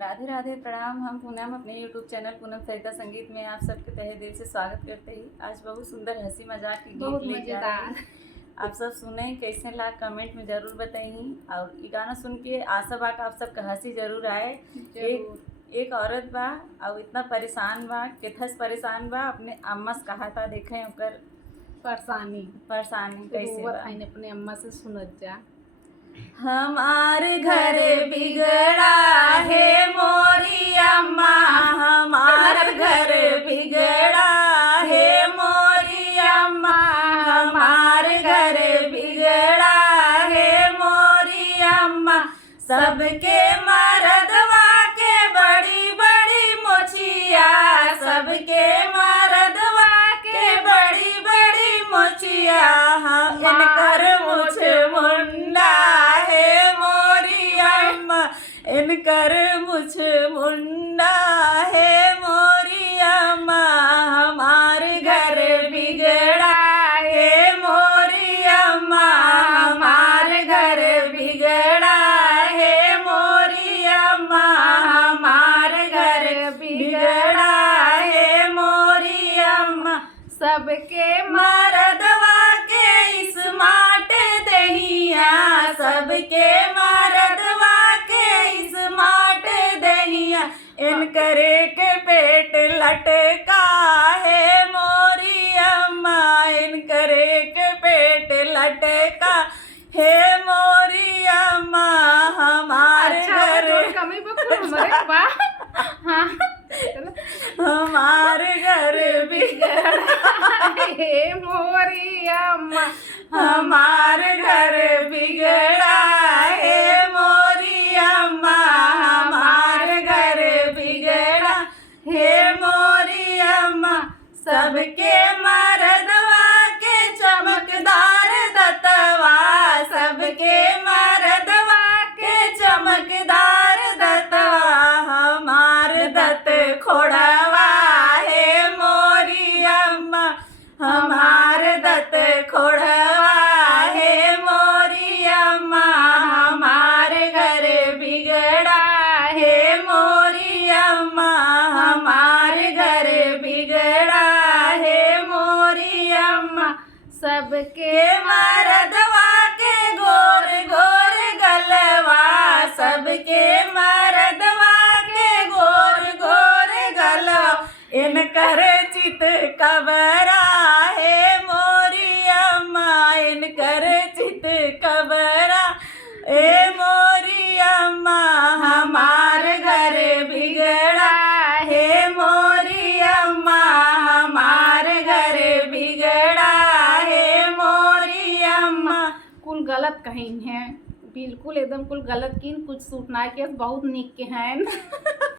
राधे राधे प्रणाम। हम पूनम अपने YouTube चैनल पूनम सरिता संगीत में आप सबके तहे दिल से स्वागत करते ही। आज बहुत सुंदर हंसी मजाक की गीत लेके आ रहे हैं। आप सब सुने कैसे ला कमेंट में ज़रूर बताइए। और ये गाना सुन के आशा बा आप सबका हंसी जरूर आए। एक औरत बा और इतना परेशान बा, केथस परेशान बा, अपने अम्मा से कहा था देखें ओकर परेशानी कैसे बा। अपने अम्मा से सुनत जा। हमार घर बिगड़ा है मोरी अम्मा, हमार घर बिगड़ा है मोरी अम्मा, हमार घर बिगड़ा है मोरी अम्मा। सबके मरदवा के बड़ी बड़ी मोचिया, सबके मरदवा के बड़ी बड़ी मोचिया। इनकर मुछ मुंडा है मोरी अम्मा, इनकर मुछ मुंडा है मोरी अम्मा। हमार घर बिगड़ा है मोरी अम्मा, हमार घर बिगड़ा है मोरी अम्मा, हमार घर बिगड़ा है मोरी अम्मा। सबके मरदवा के स्मार्ट दहिया, सबके मरदवा के स्मार्ट दहिया। इनकर के पेट लटका है मोरी अम्मा, इनकर के पेट लटका है मोरी अम्मा। हमारे घर कमी बा हाँ हमार घर बिगड़ा हे मोरी अम्मा, हमार घर बिगड़ा है मोरी अम्मा, हमार घर बिगड़ा है मोरी अम्मा। सबके मरदवा के चमकदार दतवा, सबके मरदवा के चमकदार दतवा। हमार दत खोड़वा है मोरी अम्मा, हमार दत खोड़वा है मोरी अम्मा। हमार घर बिगड़ा है मोरी अम्मा, हमार घर बिगड़ा है मोरी अम्मा। सबके मरदवा के गोर गोर गलवा, सबके मरदवा के गोर गोर गलवा। इनकर चित कबरा है मोरी अम्मा, इनकर चित कबरा ए मोरी अम्मा। हमार घर बिगड़ा है मोरी अम्मा, हमार घर बिगड़ा है मोरी अम्मा। कुल गलत कहीं है, बिल्कुल एकदम कुल गलत किन कुछ सूट ना के बहुत निक के हैं।